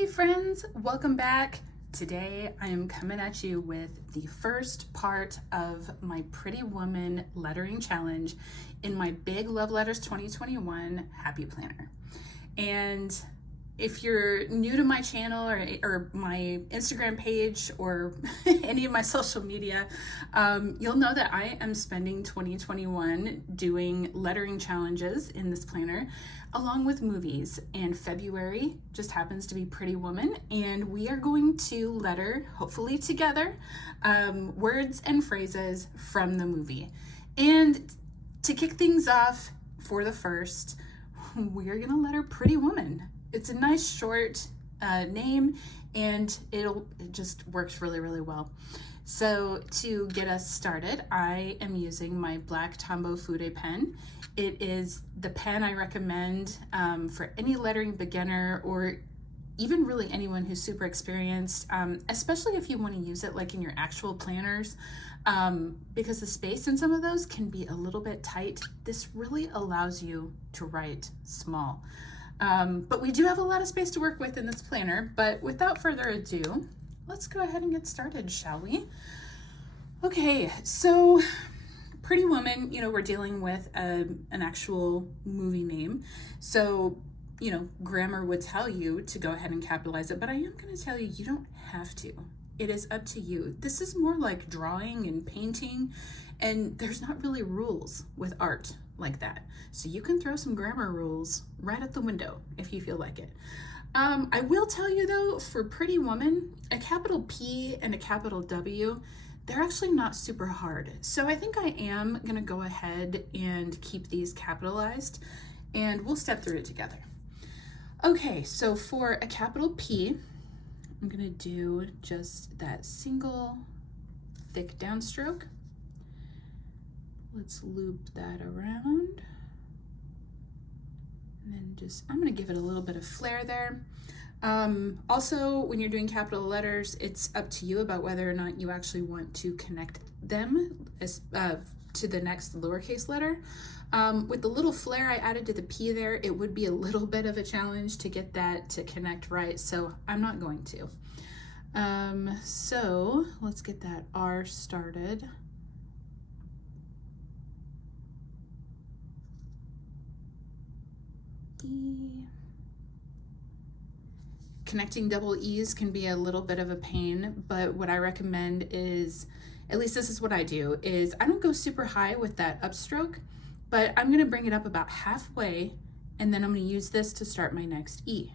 Hey friends, welcome back. Today I am coming at you with the first part of my Pretty Woman lettering challenge in my Big Love Letters 2021 Happy Planner. And if you're new to my channel or my Instagram page or any of my social media, you'll know that I am spending 2021 doing lettering challenges in this planner along with movies. And February just happens to be Pretty Woman, and we are going to letter, hopefully together, words and phrases from the movie. And to kick things off for the first, we are gonna letter Pretty Woman. It's a nice short name, and it just works really, really well. So to get us started, I am using my black Tombow Fude pen. It is the pen I recommend for any lettering beginner or even really anyone who's super experienced, especially if you want to use it like in your actual planners, because the space in some of those can be a little bit tight. This really allows you to write small. But we do have a lot of space to work with in this planner. But without further ado, let's go ahead and get started, shall we? Okay, so Pretty Woman, we're dealing with an actual movie name. So, grammar would tell you to go ahead and capitalize it, but I am going to tell you, you don't have to. It is up to you. This is more like drawing and painting, and there's not really rules with art like that. So you can throw some grammar rules right at the window if you feel like it. I will tell you though, for Pretty Woman, a capital P and a capital W, they're actually not super hard. So I think I am gonna go ahead and keep these capitalized, and we'll step through it together. Okay, so for a capital P, I'm gonna do just that single thick downstroke. Let's loop that around. And then I'm gonna give it a little bit of flair there. Also, when you're doing capital letters, it's up to you about whether or not you actually want to connect them to the next lowercase letter. With the little flair I added to the P there, it would be a little bit of a challenge to get that to connect right, so I'm not going to. So let's get that R started. E. Connecting double E's can be a little bit of a pain, but what I recommend is, at least this is what I do, is I don't go super high with that upstroke, but I'm gonna bring it up about halfway, and then I'm gonna use this to start my next E.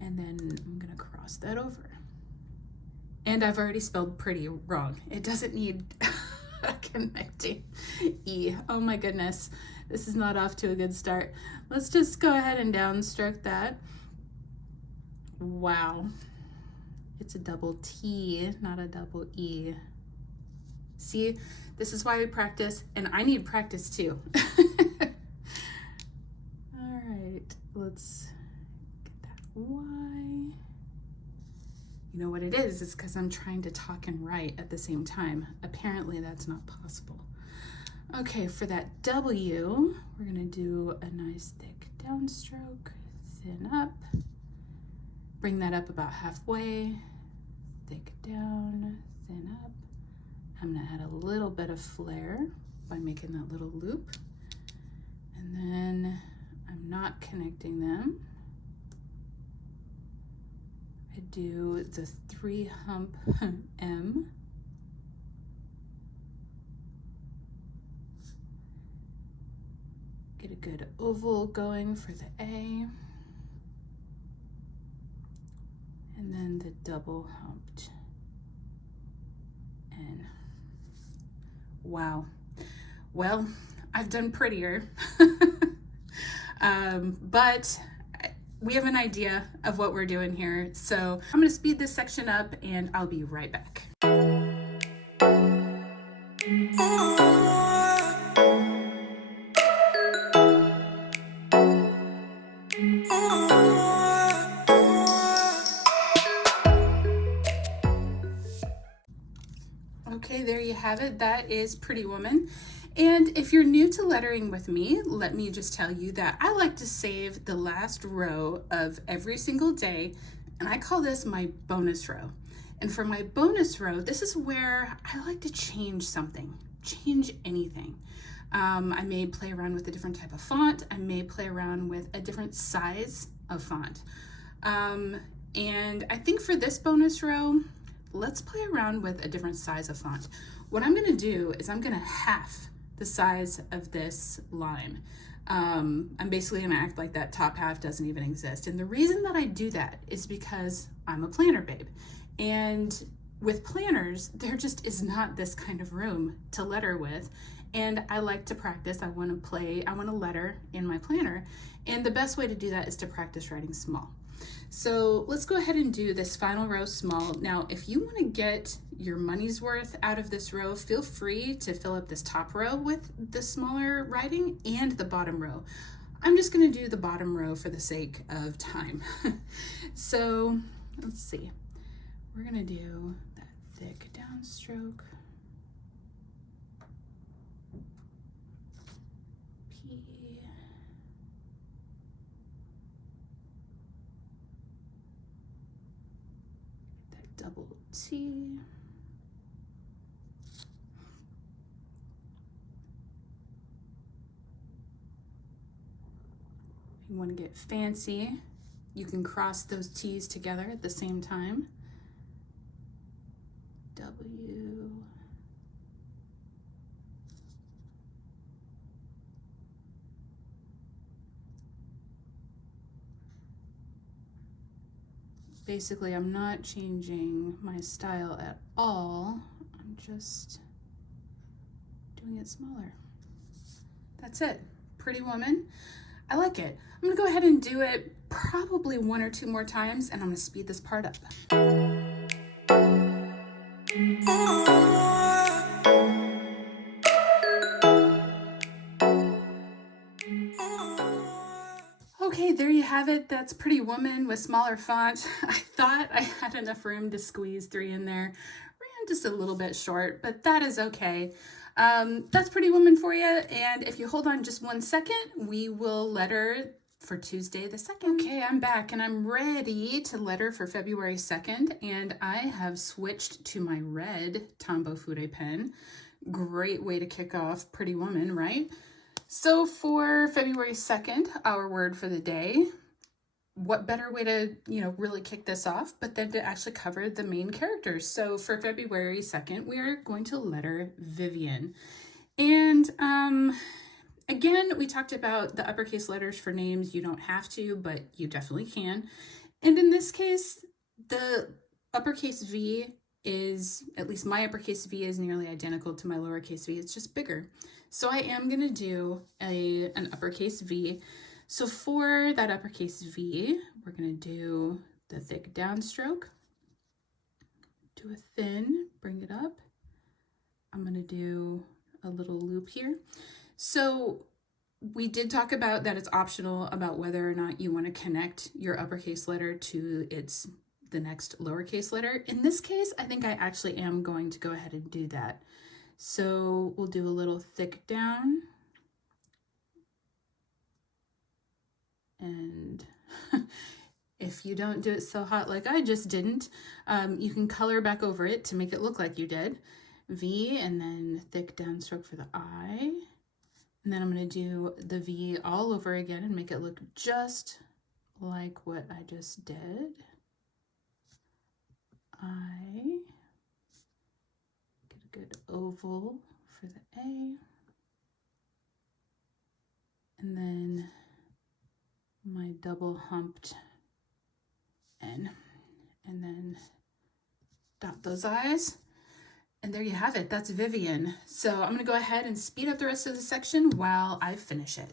And then I'm gonna cross that over. And I've already spelled pretty wrong. It doesn't need a connecting E. Oh my goodness, this is not off to a good start. Let's just go ahead and downstroke that. Wow, it's a double T, not a double E. See, this is why we practice, and I need practice too. All right, let's get that Y. You know what it is? It's because I'm trying to talk and write at the same time. Apparently that's not possible. Okay, for that W, we're gonna do a nice thick downstroke, thin up, bring that up about halfway, thick down, thin up. I'm gonna add a little bit of flair by making that little loop. And then I'm not connecting them. I do the 3-hump M. Get a good oval going for the A. And then the double humped N. Wow. Well, I've done prettier, but we have an idea of what we're doing here. So I'm gonna speed this section up and I'll be right back. Okay, there you have it. That is Pretty Woman. And if you're new to lettering with me, let me just tell you that I like to save the last row of every single day, and I call this my bonus row. And for my bonus row, this is where I like to change something, change anything. I may play around with a different type of font. I may play around with a different size of font. And I think for this bonus row, let's play around with a different size of font. What I'm gonna do is I'm gonna half the size of this line. I'm basically gonna act like that top half doesn't even exist. And the reason that I do that is because I'm a planner babe. And with planners, there just is not this kind of room to letter with. And I like to practice. I want to letter in my planner. And the best way to do that is to practice writing small. So let's go ahead and do this final row small. Now, if you want to get your money's worth out of this row, feel free to fill up this top row with the smaller writing and the bottom row. I'm just going to do the bottom row for the sake of time. So let's see. We're going to do that thick downstroke. Double T. If you want to get fancy, you can cross those T's together at the same time. W. Basically, I'm not changing my style at all. I'm just doing it smaller. That's it. Pretty Woman. I like it. I'm gonna go ahead and do it probably 1 or 2 more times, and I'm gonna speed this part up. Okay, there you have it. That's Pretty Woman with smaller font. I thought I had enough room to squeeze 3 in there. Ran just a little bit short, but that is okay. That's Pretty Woman for you. And if you hold on just 1 second, we will letter for Tuesday the 2nd. Okay, I'm back and I'm ready to letter for February 2nd. And I have switched to my red Tombow Fude pen. Great way to kick off Pretty Woman, right? So for February 2nd, our word for the day, what better way to, really kick this off, but then to actually cover the main characters. So for February 2nd, we are going to letter Vivian. And again, we talked about the uppercase letters for names. You don't have to, but you definitely can. And in this case, the uppercase V is, at least my uppercase V is nearly identical to my lowercase v. It's just bigger. So I am going to do an uppercase V. So for that uppercase V, we're going to do the thick downstroke, do a thin, bring it up. I'm going to do a little loop here. So we did talk about that it's optional about whether or not you want to connect your uppercase letter to the next lowercase letter. In this case, I think I actually am going to go ahead and do that. So we'll do a little thick down. And if you don't do it so hot like I just didn't, you can color back over it to make it look like you did. V, and then thick downstroke for the I. And then I'm going to do the V all over again and make it look just like what I just did. I. Get a good oval for the A. And then my double humped N. And then dot those I's. And there you have it. That's Vivian. So I'm going to go ahead and speed up the rest of the section while I finish it.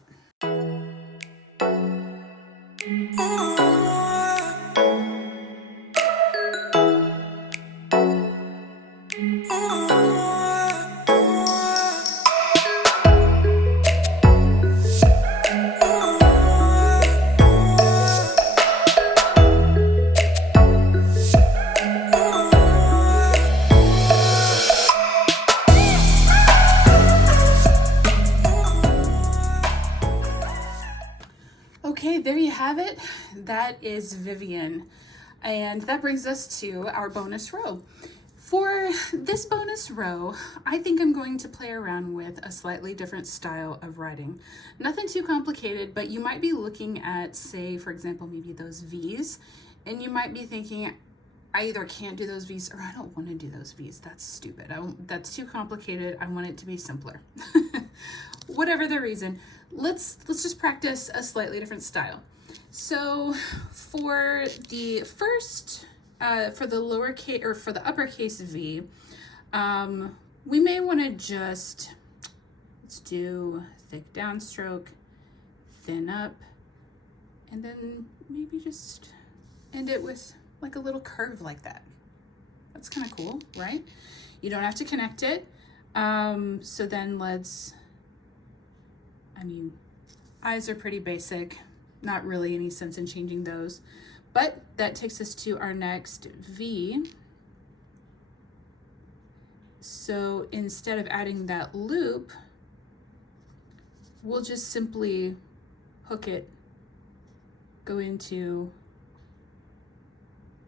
it, that is Vivian. And that brings us to our bonus row. For this bonus row, I think I'm going to play around with a slightly different style of writing. Nothing too complicated, but you might be looking at, say, for example, maybe those V's, and you might be thinking, I either can't do those V's or I don't want to do those V's. That's stupid. That's too complicated. I want it to be simpler. Whatever the reason, let's just practice a slightly different style. So for the first, for the lowercase or for the uppercase V, we may want to just, let's do thick downstroke, thin up, and then maybe just end it with like a little curve like that. That's kind of cool, right? You don't have to connect it. So then eyes are pretty basic, not really any sense in changing those. But that takes us to our next V. So instead of adding that loop, we'll just simply hook it, go into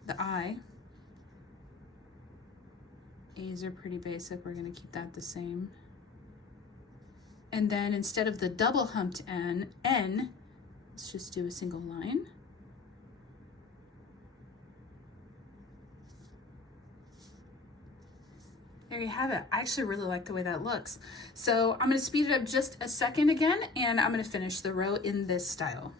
the I. A's are pretty basic, we're gonna keep that the same. And then instead of the double humped N, let's just do a single line. There you have it. I actually really like the way that looks. So I'm gonna speed it up just a second again, and I'm gonna finish the row in this style.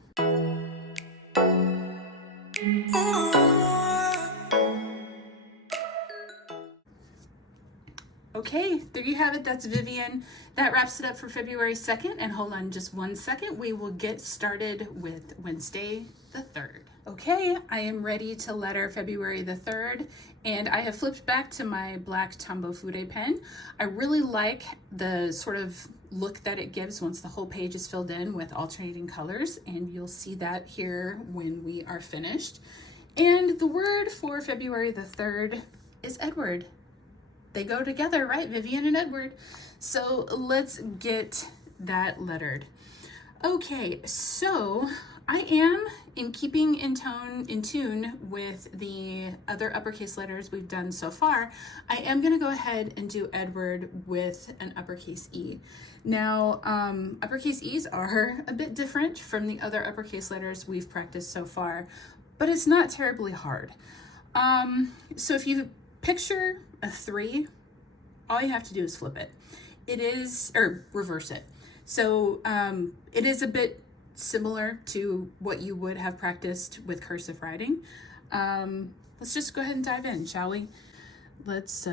Okay, there you have it. That's Vivian. That wraps it up for February 2nd. And hold on just 1 second. We will get started with Wednesday the 3rd. Okay, I am ready to letter February the 3rd. And I have flipped back to my black Tombow Fude pen. I really like the sort of look that it gives once the whole page is filled in with alternating colors. And you'll see that here when we are finished. And the word for February the 3rd is Edward. They go together, right? Vivian and Edward. So let's get that lettered. Okay, so I am in tune with the other uppercase letters we've done so far. I am gonna go ahead and do Edward with an uppercase E. Now, uppercase E's are a bit different from the other uppercase letters we've practiced so far, but it's not terribly hard. So if you picture a 3, all you have to do is flip it. Or reverse it. So it is a bit similar to what you would have practiced with cursive writing. Let's just go ahead and dive in, shall we? Let's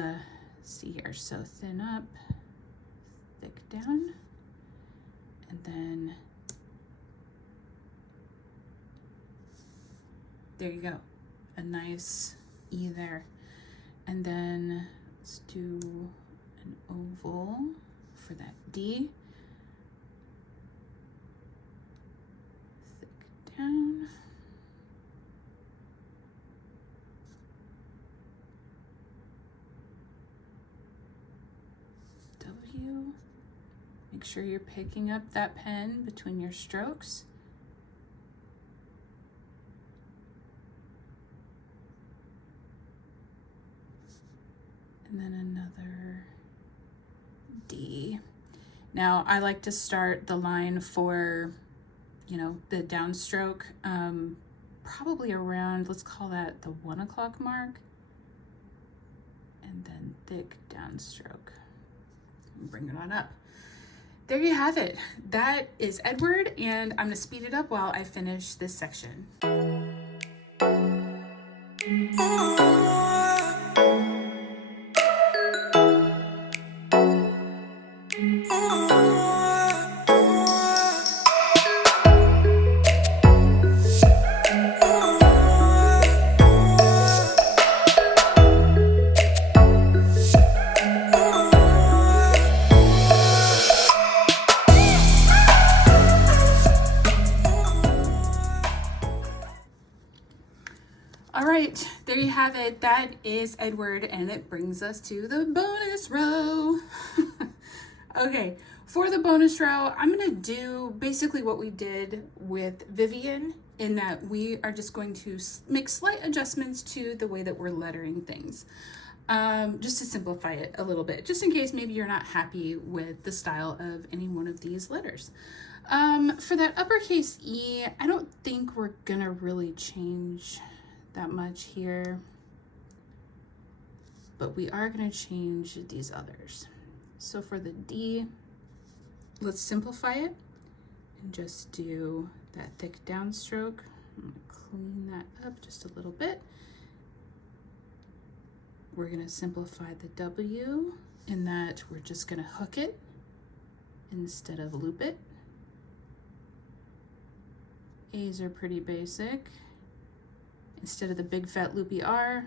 see here. So thin up, thick down, and then there you go. A nice E there. And then let's do an oval for that D. Thick down. W. Make sure you're picking up that pen between your strokes. And then another D. Now I like to start the line for, the downstroke, probably around, let's call that the 1 o'clock mark. And then thick downstroke. Bring it on up. There you have it. That is Edward, and I'm gonna speed it up while I finish this section. All right, there you have it. That is Edward, and it brings us to the bonus row. Okay, for the bonus row, I'm gonna do basically what we did with Vivian in that we are just going to make slight adjustments to the way that we're lettering things. Just to simplify it a little bit, just in case maybe you're not happy with the style of any one of these letters. For that uppercase E, I don't think we're gonna really change that much here, but we are gonna change these others. So for the D, let's simplify it and just do that thick downstroke. I'm gonna clean that up just a little bit. We're gonna simplify the W in that we're just gonna hook it instead of loop it. A's are pretty basic. Instead of the big fat loopy R,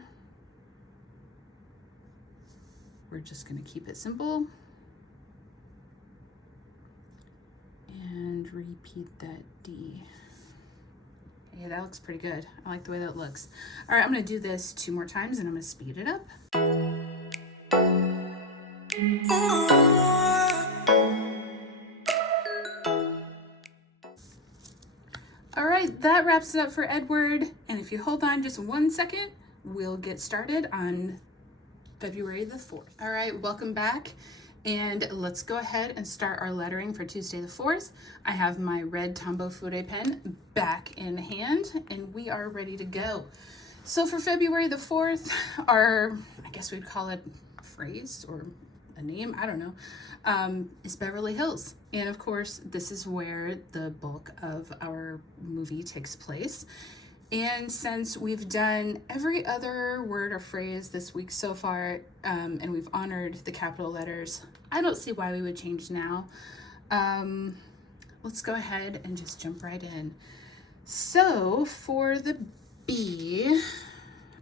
we're just gonna keep it simple. And repeat that D. Yeah, that looks pretty good. I like the way that looks. All right, I'm gonna do this 2 more times and I'm gonna speed it up. All right, that wraps it up for Edward. And if you hold on just 1 second, we'll get started on February the 4th. All right, welcome back. And let's go ahead and start our lettering for Tuesday the 4th. I have my red Tombow Fude pen back in hand and we are ready to go. So for February the 4th, our, I guess we'd call it phrase or a name, I don't know, is Beverly Hills. And of course, this is where the bulk of our movie takes place. And since we've done every other word or phrase this week so far, and we've honored the capital letters, I don't see why we would change now. Let's go ahead and just jump right in. So for the B,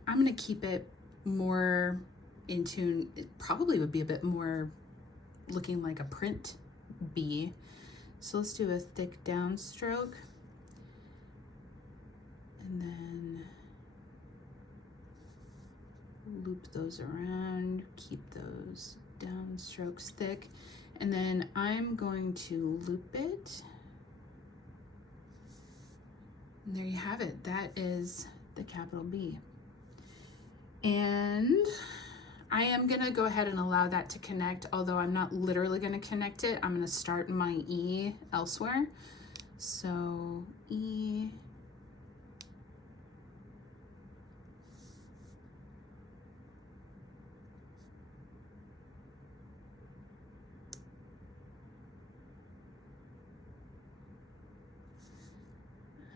I'm gonna keep it more in tune. It probably would be a bit more looking like a print B. So let's do a thick downstroke. And then loop those around, keep those downstrokes thick. And then I'm going to loop it. And there you have it. That is the capital B. And I am gonna go ahead and allow that to connect, although I'm not literally gonna connect it. I'm gonna start my E elsewhere. So E,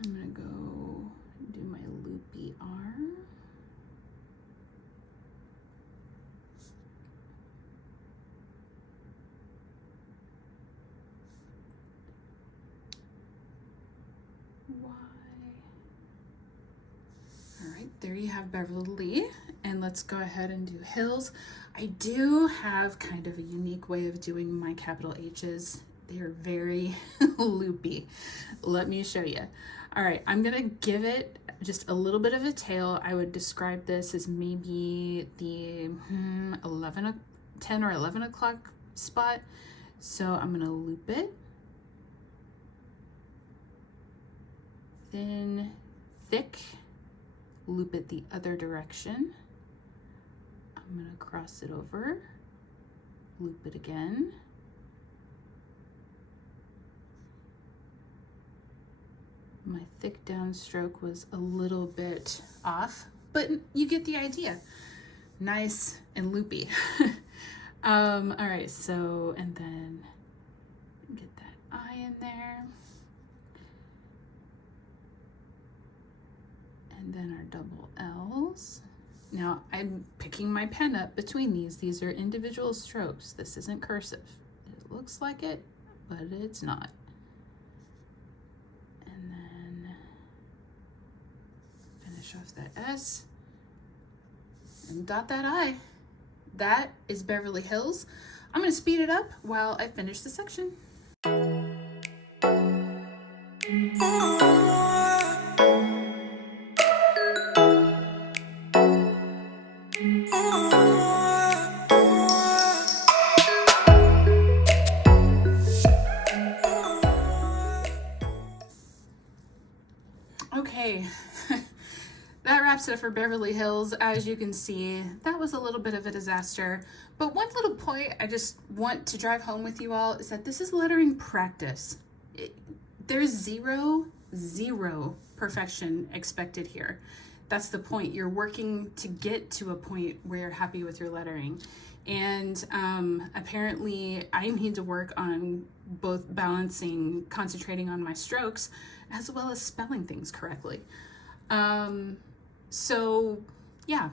I'm gonna go do my loopy R. Y. All right, there you have Beverly. And let's go ahead and do Hills. I do have kind of a unique way of doing my capital H's. They are very loopy. Let me show you. All right, I'm gonna give it just a little bit of a tail. I would describe this as maybe the 10 or 11 o'clock spot. So I'm gonna loop it. Thin, thick, loop it the other direction. I'm gonna cross it over, loop it again. My thick downstroke was a little bit off, but you get the idea. Nice and loopy. All right, so, and then get that I in there. And then our double L's. Now I'm picking my pen up between these. These are individual strokes. This isn't cursive. It looks like it, but it's not. And then finish off that S and dot that I. That is Beverly Hills. I'm gonna speed it up while I finish the section. wraps it up for Beverly Hills. As you can see, that was a little bit of a disaster. But one little point I just want to drive home with you all is that this is lettering practice. There's zero perfection expected here. That's the point. You're working to get to a point where you're happy with your lettering. And apparently I need to work on both concentrating on my strokes, as well as spelling things correctly. So yeah,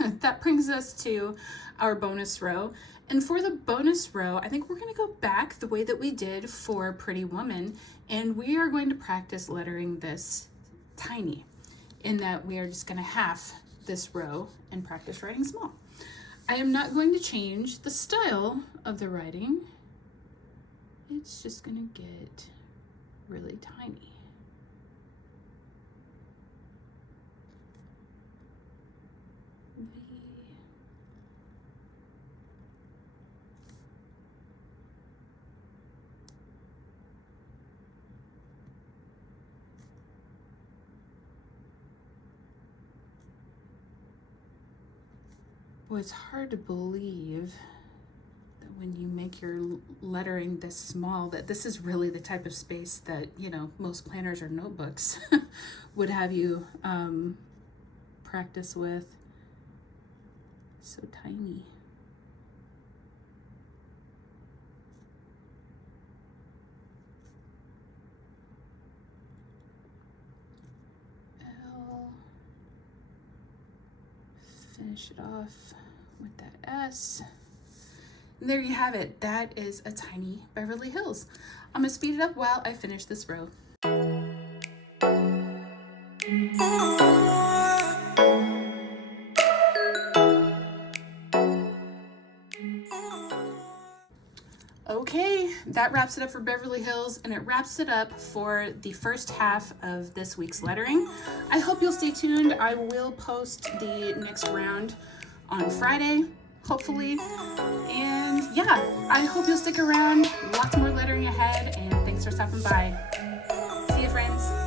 that brings us to our bonus row. And for the bonus row, I think we're going to go back the way that we did for Pretty Woman, and we are going to practice lettering this tiny, in that we are just going to half this row and practice writing small. I am not going to change the style of the writing. It's just going to get really tiny. Well, it's hard to believe that when you make your lettering this small, that this is really the type of space that, you know, most planners or notebooks would have you practice with. So tiny. Finish it off with that S. And there you have it. That is a tiny Beverly Hills. I'm gonna speed it up while I finish this row. Okay, that wraps it up for Beverly Hills, and it wraps it up for the first half of this week's lettering. I hope you'll stay tuned. I will post the next round on Friday, hopefully. And yeah, I hope you'll stick around. Lots more lettering ahead, and thanks for stopping by. See you, friends.